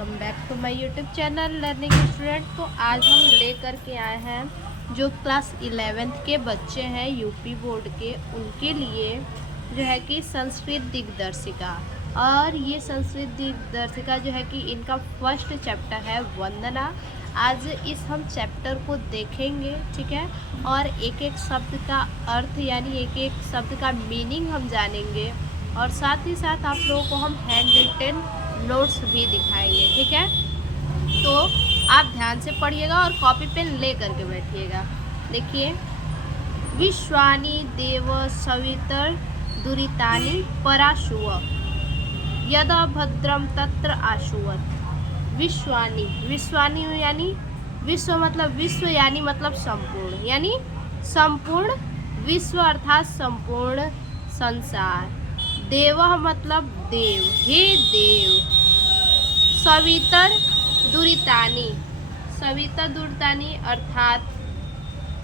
Welcome back to my YouTube channel learning student. तो आज हम लेकर के आए हैं जो क्लास 11th के बच्चे हैं यूपी बोर्ड के, उनके लिए जो है कि संस्कृत दिग्दर्शिका। और ये संस्कृत दिग्दर्शिका जो है कि इनका फर्स्ट चैप्टर है वंदना। आज इस हम चैप्टर को देखेंगे, ठीक है, और एक एक शब्द का अर्थ यानी एक एक शब्द का मीनिंग हम जानेंगे, और साथ ही साथ आप लोगों को हम हैंड रिटन नोट्स भी दिखाएंगे, ठीक है। तो आप ध्यान से पढ़िएगा और कॉपी पेन ले करके बैठिएगा। देखिए, विश्वानि देव सवितर दुरितानि पराशुव यदा भद्रम तत्र आशुवत। विश्वानि, विश्वानि यानी विश्व मतलब विश्व यानी मतलब संपूर्ण, यानी संपूर्ण विश्व अर्थात संपूर्ण संसार। देव मतलब देव, हे देव। सवितर दुरितानि, सवितर दुरितानि अर्थात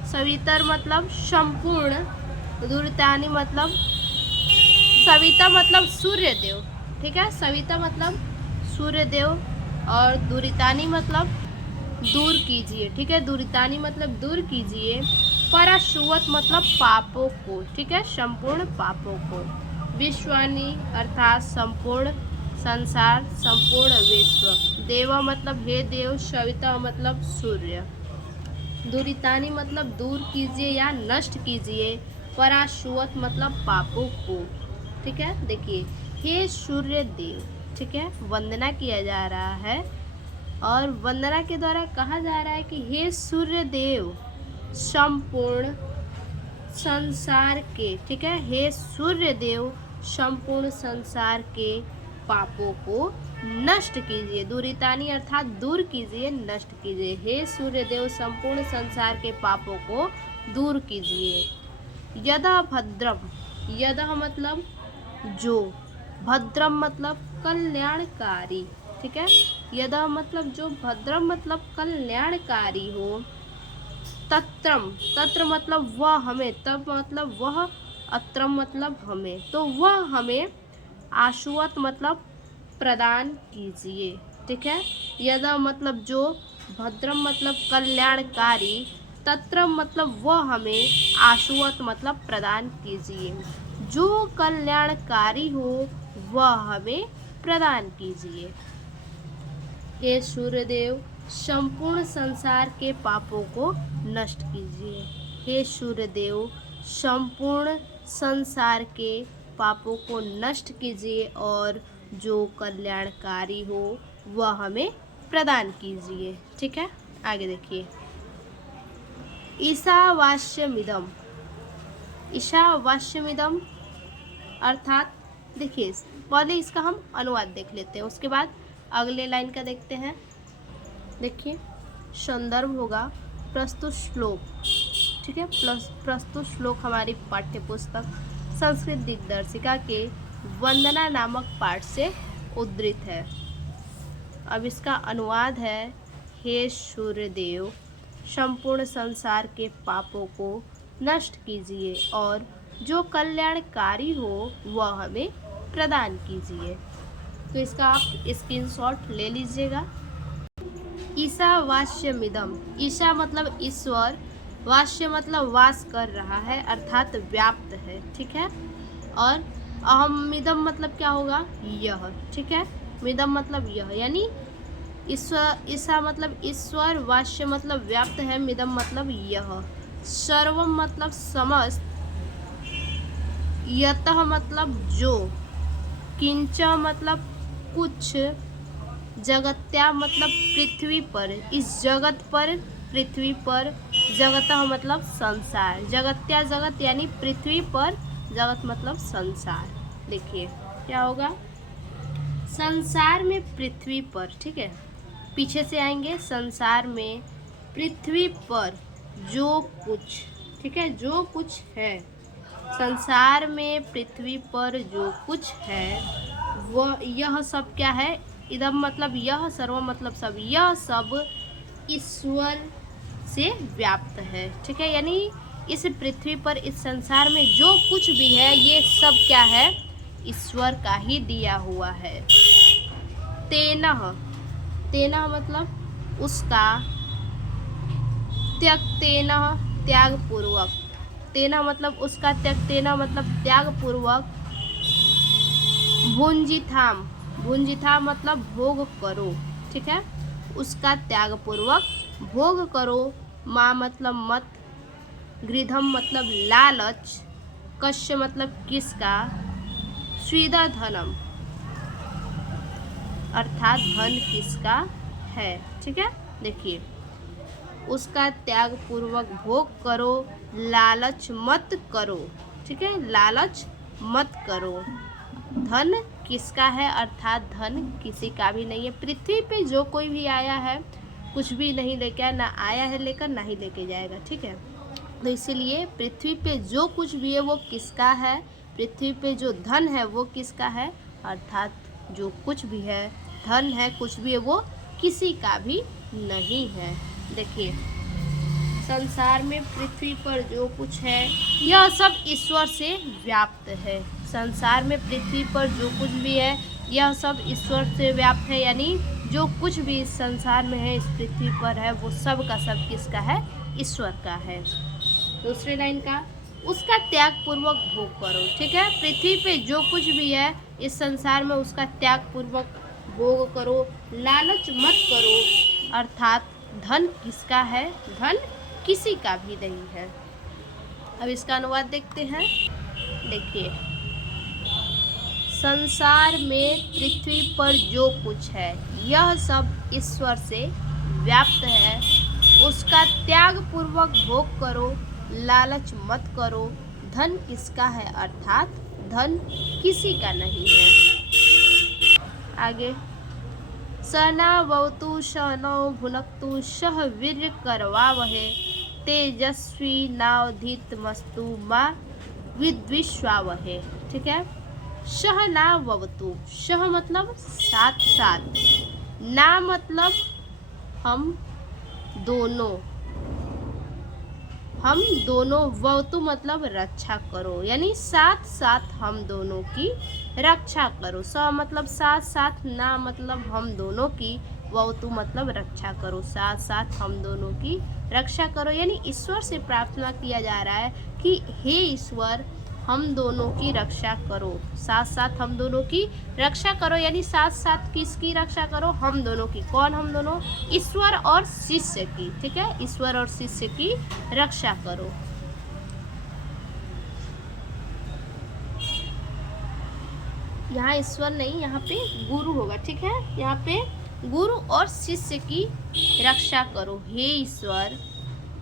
सवितर मतलब संपूर्ण, दुरितानि मतलब सविता मतलब सूर्य देव, ठीक है। सविता मतलब सूर्य देव और दुरितानि मतलब दूर कीजिए, ठीक है। दुरितानि मतलब दूर कीजिए। पराशुवत मतलब पापों को, ठीक है, संपूर्ण पापों को। विश्वानि अर्थात संपूर्ण संसार, संपूर्ण विश्व। देव मतलब हे देव। सविता मतलब सूर्य। दुरितानि मतलब दूर कीजिए या नष्ट कीजिए। पराशुवत मतलब पापों को, ठीक है। देखिए, हे सूर्य देव, ठीक है, वंदना किया जा रहा है और वंदना के द्वारा कहा जा रहा है कि हे सूर्य देव संपूर्ण संसार के, ठीक है, हे सूर्य देव संपूर्ण संसार के पापों को नष्ट कीजिए। दुरितानि अर्थात दूर कीजिए, नष्ट कीजिए। हे सूर्य देव संपूर्ण संसार के पापों को दूर कीजिए। यदा भद्रम, यदा मतलब जो, भद्रम मतलब कल्याणकारी, ठीक है। यदा मतलब जो, भद्रम मतलब कल्याणकारी हो। तत्रम, तत्र मतलब वह हमें, तब मतलब वह, अत्रम मतलब हमें, तो वह हमें आशुवत मतलब प्रदान कीजिए, ठीक है। यदा मतलब जो, भद्रम मतलब कल्याणकारी, तत्रम मतलब वह हमें, आशुवत मतलब प्रदान कीजिए। जो कल्याणकारी हो वह हमें प्रदान कीजिए। हे सूर्यदेव संपूर्ण संसार के पापों को नष्ट कीजिए। हे सूर्यदेव संपूर्ण संसार के पापों को नष्ट कीजिए और जो कल्याणकारी हो वह हमें प्रदान कीजिए, ठीक है। आगे देखिए, ईशावास्यमिदम, ईशावास्यमिदम अर्थात, देखिए पहले इसका हम अनुवाद देख लेते हैं, उसके बाद अगले लाइन का देखते हैं। देखिए, संदर्भ होगा प्रस्तुत श्लोक, ठीक है। प्रस्तुत श्लोक हमारी पाठ्य पुस्तक संस्कृत दिग्दर्शिका के वंदना नामक पाठ से उद्धृत है। अब इसका अनुवाद है, हे सूर्यदेव संपूर्ण संसार के पापों को नष्ट कीजिए और जो कल्याणकारी हो वह हमें प्रदान कीजिए। तो इसका आप स्क्रीनशॉट ले लीजिएगा। ईशावास्यमिदम, ईशा मतलब ईश्वर, वास्य मतलब वास कर रहा है अर्थात व्याप्त है, ठीक है। और अहमिदम मतलब क्या होगा, यह, ठीक है। मिदम मतलब यह, यानी ईश्वर, ईशा मतलब ईश्वर, वास्य मतलब व्याप्त है, मिदम मतलब यह, सर्वम मतलब समस्त, यतः मतलब जो, किंच मतलब कुछ, जगत्या मतलब पृथ्वी पर, इस जगत पर, पृथ्वी पर, जगतः मतलब संसार, जगत्या जगत यानी पृथ्वी पर, जगत मतलब संसार। देखिए क्या होगा, संसार में पृथ्वी पर, ठीक है, पीछे से आएंगे, संसार में पृथ्वी पर जो कुछ, ठीक है, जो कुछ है, संसार में पृथ्वी पर जो कुछ है वह, यह सब क्या है, इदम मतलब यह, सर्व मतलब सब, यह सब ईश्वर से व्याप्त है, ठीक है। यानी इस पृथ्वी पर, इस संसार में जो कुछ भी है ये सब क्या है, ईश्वर का ही दिया हुआ है। तेनः, तेना मतलब उसका, त्यक्तेना त्याग पूर्वक, तेना मतलब उसका, त्यक्तेना मतलब त्याग पूर्वक, भुंजिथाम, भुंजिथाम मतलब भोग करो, ठीक है, उसका त्याग पूर्वक भोग करो, माँ मतलब मत, गृधम मतलब लालच, कश्य मतलब किसका, स्वीदा धनम अर्थात धन किसका है, ठीक है। देखिए, उसका त्याग पूर्वक भोग करो, लालच मत करो, ठीक है, लालच मत करो, धन किसका है अर्थात धन किसी का भी नहीं है। पृथ्वी पे जो कोई भी आया है कुछ भी नहीं लेके आया, ना आया है लेकर ना ही लेके जाएगा, ठीक है। तो इसीलिए पृथ्वी पे जो कुछ भी है वो किसका है, पृथ्वी पे जो धन है वो किसका है, अर्थात जो कुछ भी है, धन है, कुछ भी है, वो किसी का भी नहीं है। देखिए, संसार में पृथ्वी पर जो कुछ है यह सब ईश्वर से व्याप्त है। संसार में पृथ्वी पर जो कुछ भी है यह सब ईश्वर से व्याप्त है, यानी जो कुछ भी इस संसार में है, इस पृथ्वी पर है, वो सब का सब किसका है, ईश्वर का है। दूसरे लाइन का, उसका त्याग पूर्वक भोग करो, ठीक है, पृथ्वी पे जो कुछ भी है इस संसार में उसका त्याग पूर्वक भोग करो, लालच मत करो, अर्थात धन किसका है, धन किसी का भी नहीं है। अब इसका अनुवाद देखते हैं। देखिए, संसार में पृथ्वी पर जो कुछ है यह सब ईश्वर से व्याप्त है, उसका त्याग पूर्वक भोग करो, लालच मत करो, धन किसका है अर्थात धन किसी का नहीं है। आगे, सनावतु शनौ भुनक्तु सह वीर्य करवावहे, तेजस्वी नावधीतमस्तु माँ विद्विश्वावहे, ठीक है। शह ना ववतु, शह मतलब साथ साथ, ना मतलब हम दोनों, हम दोनों, ववतु मतलब रक्षा करो, यानी साथ साथ हम दोनों की रक्षा करो। स मतलब साथ साथ, ना मतलब हम दोनों की, ववतु मतलब रक्षा करो, साथ साथ हम दोनों की रक्षा करो। यानी ईश्वर से प्रार्थना किया जा रहा है कि हे ईश्वर, हम दोनों की रक्षा करो, साथ साथ हम दोनों की रक्षा करो, यानी साथ साथ किसकी रक्षा करो, हम दोनों की। कौन हम दोनों, ईश्वर और शिष्य की, ठीक है, ईश्वर और शिष्य की रक्षा करो। यहाँ ईश्वर नहीं, यहाँ पे गुरु होगा, ठीक है, यहाँ पे गुरु और शिष्य की रक्षा करो, हे ईश्वर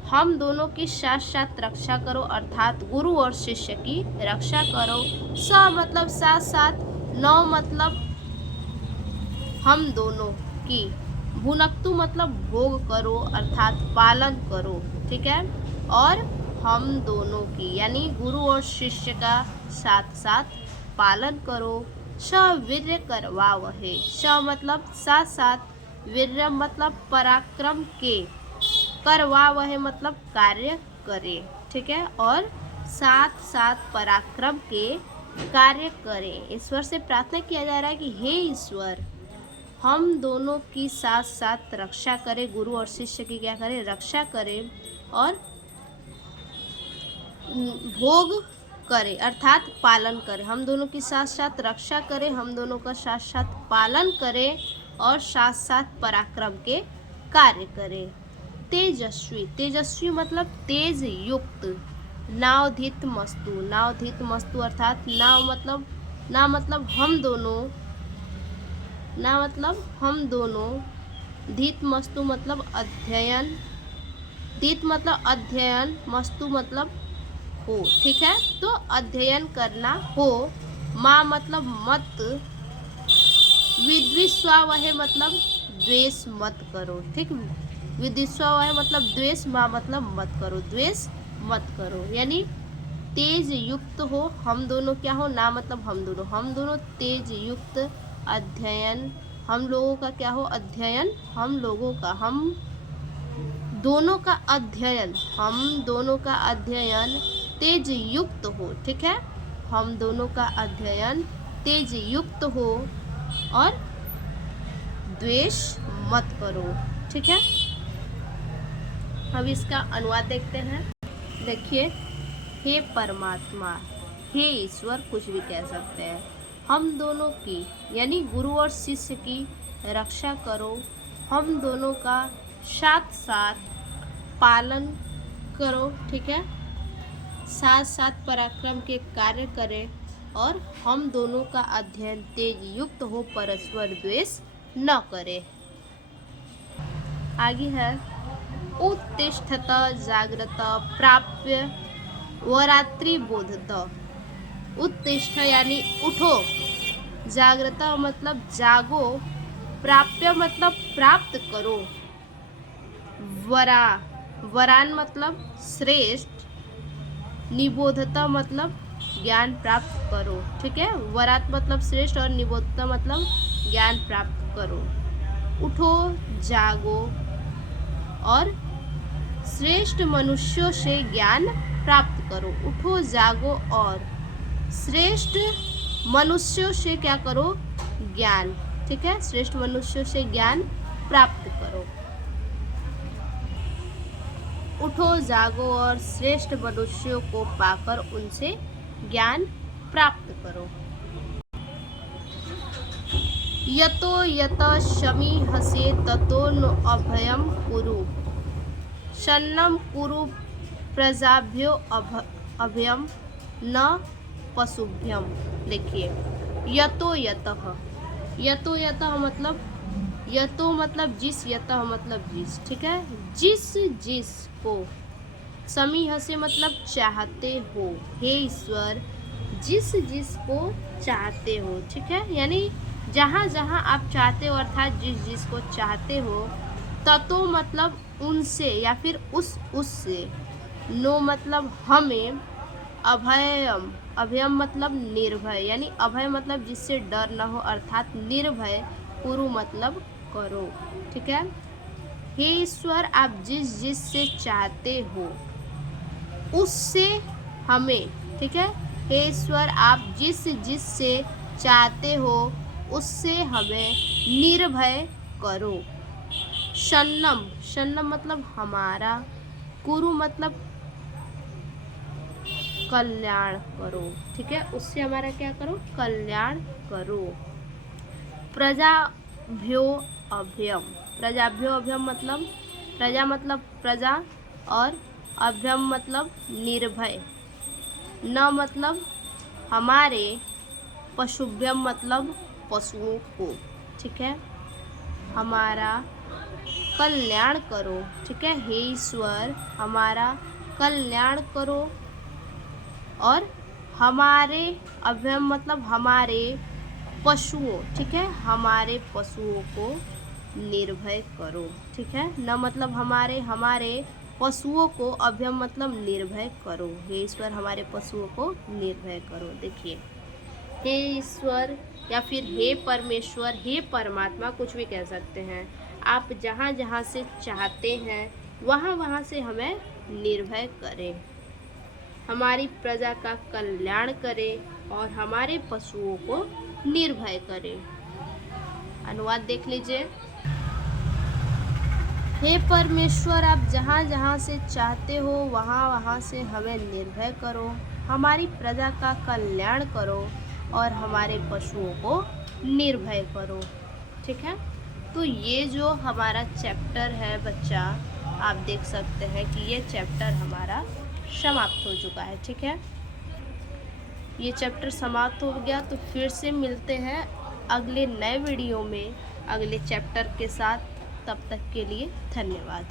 हम दोनों की साथ साथ रक्षा करो, अर्थात गुरु और शिष्य की रक्षा करो। स मतलब साथ साथ, नौ मतलब हम दोनों की, भुनक्तु मतलब भोग करो अर्थात पालन करो, ठीक है, और हम दोनों की यानी गुरु और शिष्य का साथ साथ पालन करो। श वीर्य करवावहे, श मतलब साथ साथ, वीर्य मतलब पराक्रम के, करवावहे मतलब कार्य करे, ठीक है, और साथ साथ पराक्रम के कार्य करें। ईश्वर से प्रार्थना किया जा रहा है कि हे ईश्वर, हम दोनों की साथ साथ रक्षा करें, गुरु और शिष्य की क्या करें, रक्षा करें, और भोग करें अर्थात पालन करें। हम दोनों की साथ साथ रक्षा करें, हम दोनों का साथ साथ पालन करें, और साथ साथ पराक्रम के कार्य करें। तेजस्वी, तेजस्वी मतलब तेज युक्त, नावधीत मस्तु, नावधीत मस्तु अर्थात नाव मतलब, ना मतलब हम दोनों, ना मतलब हम दोनों, धीत मस्तु मतलब अध्ययन, धीत मतलब अध्ययन, मस्तु मतलब हो, ठीक है, तो अध्ययन करना हो, माँ मतलब मत, विद्विश्वावहे मतलब द्वेष मत करो, ठीक, विद्विश्वावहे मतलब द्वेष, माँ मतलब मत करो, द्वेष मत करो, यानी तेज युक्त हो, हम दोनों क्या हो, ना मतलब हम दोनों तेज युक्त, अध्ययन हम लोगों का क्या हो, अध्ययन हम लोगों का, हम दोनों का अध्ययन, हम दोनों का अध्ययन तेज युक्त हो, ठीक है, हम दोनों का अध्ययन तेज युक्त हो, और द्वेष मत करो। ठीक है, अब इसका अनुवाद देखते हैं। देखिए, हे परमात्मा, हे ईश्वर, कुछ भी कह सकते हैं, हम दोनों की यानी गुरु और शिष्य की रक्षा करो, हम दोनों का साथ साथ पालन करो। ठीक है, साथ साथ पराक्रम के कार्य करें और हम दोनों का अध्ययन तेज युक्त हो, परस्पर द्वेष न करें। आगे है, उत्तिष्ठत जाग्रत प्राप्य वरात्रि बोधत। उत्तिष्ठ यानी उठो, जाग्रत मतलब जागो, प्राप्य मतलब प्राप्त करो, वरान मतलब श्रेष्ठ, निबोधता मतलब ज्ञान प्राप्त करो। ठीक है, वरात मतलब श्रेष्ठ और निबोधता मतलब ज्ञान प्राप्त करो। उठो, जागो और श्रेष्ठ मनुष्यों से ज्ञान प्राप्त करो। उठो, जागो और श्रेष्ठ मनुष्यों से क्या करो? ज्ञान। ठीक है, श्रेष्ठ मनुष्यों से ज्ञान प्राप्त करो। उठो, जागो और श्रेष्ठ मनुष्यों को पाकर उनसे ज्ञान प्राप्त करो। यतो यत शमीहसे ततो नो अभयम कुरु, शन्नं कुरु प्रजाभ्यो अभयम न पशुभ्यम। देखिए, यतो यतः, यतो यतः मतलब, यतो मतलब जिस, यतः मतलब जिस। ठीक है, जिस जिस को, समीह से मतलब चाहते हो, हे ईश्वर, जिस जिस को चाहते हो। ठीक है, यानी जहाँ जहाँ आप चाहते हो, अर्थात जिस जिस को चाहते हो। ततो मतलब उनसे या फिर उससे, नो मतलब हमें, अभयम, अभयम मतलब निर्भय, यानी अभय मतलब जिससे डर न हो, अर्थात निर्भय, कुरु मतलब करो। ठीक है, हे ईश्वर, आप जिस जिस से चाहते हो उससे हमें, ठीक है, हे ईश्वर, आप जिस जिस से चाहते हो उससे हमें निर्भय करो। शन्नम, शन्नम मतलब हमारा, कुरु मतलब कल्याण करो। ठीक है, उससे हमारा क्या करो? कल्याण करो। प्रजाभ्यो अभयम, प्रजाभ्यो अभयम मतलब, प्रजा मतलब प्रजा और अभयम मतलब निर्भय, न मतलब हमारे, पशुभ्यम मतलब पशुओं को। ठीक है, हमारा कल्याण करो। ठीक है, हे ईश्वर, हमारा कल्याण करो और हमारे, अभयम मतलब हमारे पशुओं, ठीक है, हमारे पशुओं को निर्भय करो। ठीक है, न मतलब हमारे, हमारे पशुओं को, अभयम मतलब निर्भय करो। हे ईश्वर, हमारे पशुओं को निर्भय करो। देखिए, हे ईश्वर या फिर हे परमेश्वर, हे परमात्मा, कुछ भी कह सकते हैं, आप जहाँ जहाँ से चाहते हैं वहाँ वहाँ से हमें निर्भय करें, हमारी प्रजा का कल्याण करें और हमारे पशुओं को निर्भय करें। अनुवाद देख लीजिए। हे परमेश्वर, आप जहाँ जहाँ से चाहते हो वहाँ वहाँ से हमें निर्भय करो, हमारी प्रजा का कल्याण करो और हमारे पशुओं को निर्भय करो। ठीक है, तो ये जो हमारा चैप्टर है बच्चा, आप देख सकते हैं कि ये चैप्टर हमारा समाप्त हो चुका है। ठीक है, ये चैप्टर समाप्त हो गया, तो फिर से मिलते हैं अगले नए वीडियो में अगले चैप्टर के साथ। तब तक के लिए धन्यवाद।